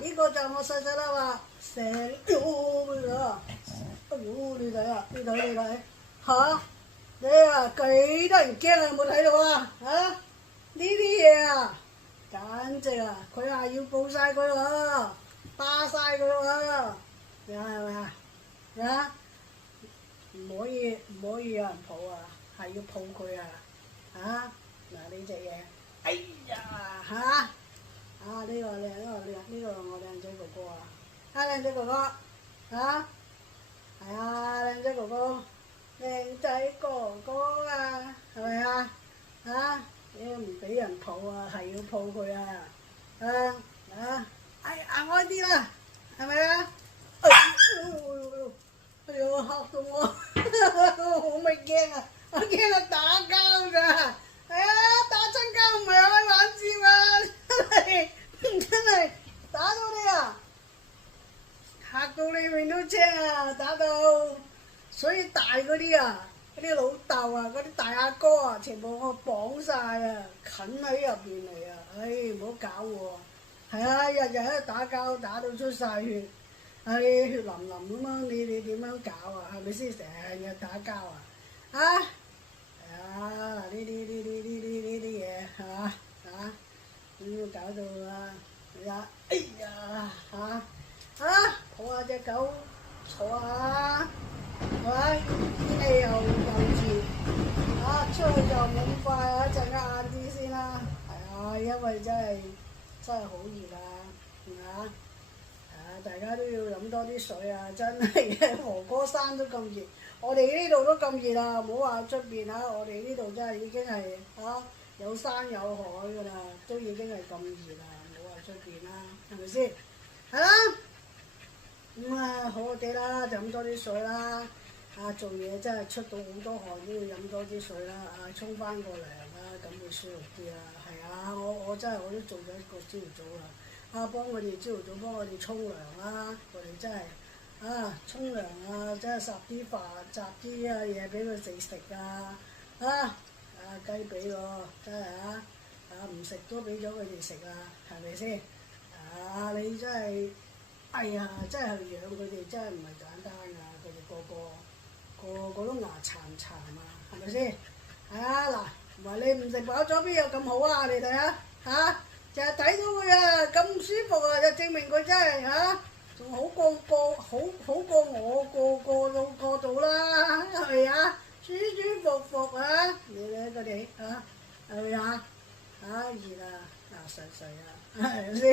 呢個就我細細粒話成佢啦。哎呦，你睇啊，你睇嚇！你啊幾得人驚啊！有冇睇到啊？呢啲嘢啊，簡直啊！佢話要報晒佢喎，霸晒佢喎，你係咪啊？唔可以有人抱啊，係要抱佢啊！嗱呢隻嘢，哎呀呢個靚，呢個我靚仔哥哥啊！靚仔哥哥係靚仔哥哥，靚仔哥哥啊，係咪你唔俾人抱啊，係要抱佢行開啲啦，係咪哎呦嚇到我，好咪驚啊！我驚佢打交㗎，打親交唔係開玩笑啊！真係打到你啊！嚇到你面都青啊！打到，所以大嗰啲嗰啲老豆嗰啲大阿哥全部我綁晒近喺入邊嚟唔好搞喎！日日喺度打交，打到出晒血，血淋淋咁樣，你點樣搞係咪先？成日打交呢啲嘢係嘛點樣搞到哎呀抱下隻狗坐下係咪？天氣又熱出去就冇咁快一陣間晏啲先啦。因為真係好熱大家都要飲多啲水真係禾歌山都咁熱，我哋呢度都咁熱唔好話出邊我哋呢度真係已經係有山有海㗎啦，都已經係咁熱唔好話出邊係咪先？好好地啦，就飲多啲水啦。做嘢真係出到好多汗，都要飲多啲水啦。沖翻個涼咁會舒服啲啦。我真係我都做咗一個朝頭早啦。幫佢哋朝頭早幫佢哋沖涼啦。佢哋真係沖涼真係烚啲飯，烚啲嘢俾佢食雞髀喎，真係唔食都俾咗佢哋食係咪先？你真係真係去養佢哋真係唔係簡單佢哋個個都牙殘係咪先？唔係你唔食飽咗邊有咁好你睇下就係睇到佢咁舒服就證明佢真係仲好過我個度啦，係咪舒舒服服你睇佢哋係咪熱細細係咪先？